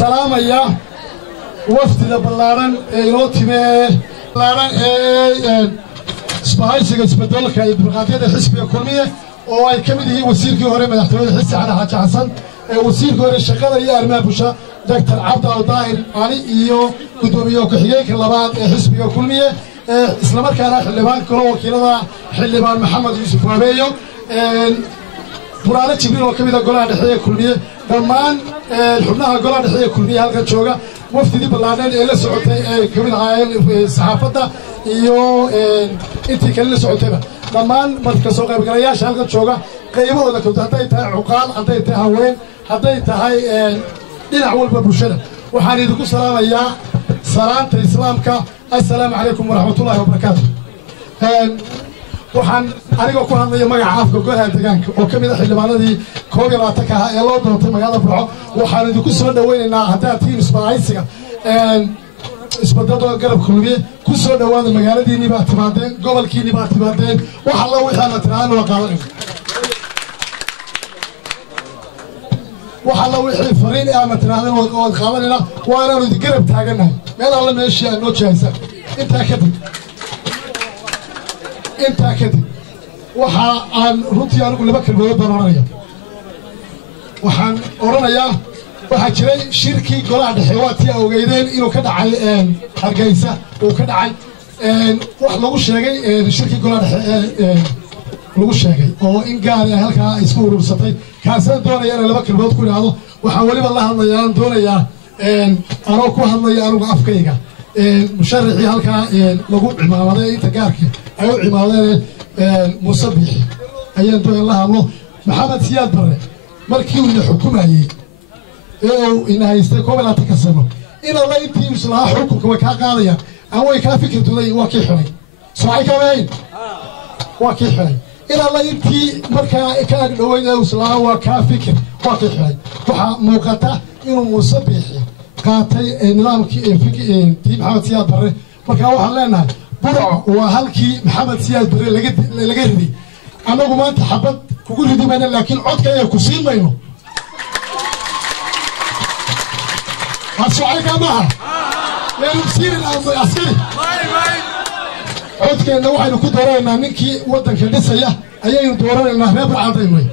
سلام يا وفد بلارن إيروتيمه بلارن سبايسك اسبدلك ديمقراطية الحزب الكلمية oo ay kamid yihiin wasiirkii hore madaxtooyada xisbi cali xaaji xasan wasiirkii hore shaqada iyo arrimaha bulshada Dr. Cabdal Daahir Ali iyo gudoomiye ku-xigeenka labaad ee xisbiga kulmiye isla markaana xildhibaan kale wakiilada xildhibaan Maxamed Yuusuf Waabeeyo buraale jibriil oo kamid ah golaha dhexe ee kulmiye dhammaan xubnaha golaha dhexe ee kulmiye halkan jooga wafdii ballaaran ee la socotay ee kamid ahaayeen saxaafadda iyo intii kale la socotayba dhammaan marka soo qaybgalayaasha halkan jooga qaybahooda kala haday tahay cuqaal haday tahay haween haday tahay dhinac walba bulshada waxaan idinku salaamayaa salaanta islaamka assalaamu calaykum waraxmatullaahi wabarakaatuh waxaan anigoo ku hadlaya magaca afka golaha deegaanka oo kamid ah xildhibaanadii 21 ah ee loo doortay magaalada Burco waxaan idinku soo dhaweynaynaa hadaa tiim isbaaysiga isbadalka garab kulmiye ku soo dhawaada magaaladiini baa timaadeen gobolkiini baa timaadeen waxa la wixii la tiraan waa qaadan waxa la wixii fariin aan tiraahdeen oo qaadanina waa inaanu garab taaganahay meel alla meeshii aan noo jeeysan inta kadib waxa aan runtii anigu laba kalmood baan oranayaa waxaan oranayaa waxa jiray shirkii golaha dhexe waatii ogeydeen inuu ka dhacay Hargeysa oo ka dhacay wax lagu sheegay shirkii golaha dhexe lagu sheegay oo in gaar ah halka isku urursatay kaasoo doonaya in laba kalmood ku yiraahdo waxaan waliba la hadlayaa doonayaa anoo ku hadlaya anigu afkayga musharrixii halka lagu cimaamaday inta gaarkii ay u cimaadeen musabix ayaan doonay la hadlo Maxamed Siyaad Barre markii uu xukumayay إن هيستي كوملا تكسرنا إن الله ينتهي وصلها حكمك وكاقاضيا أو يكافي كتولي واكيحني صحيح كمان واكيحني إن الله ينتهي مركا كاق دوين وصلها وكافي واكيحني وحا موقتا إنه مصبيحي قاتي نظام تي محمد سياد بري مركا وحا لنا برع وهالكي محمد سياد بري لقردي أنا قمان تحبت كقول دي مانا لكن عدك يكسين بينه هالسؤال كمان يصير العسكري عدك إنه واحد يكون دورنا منكي ودن كنسية أيه دورنا نهرب العظيم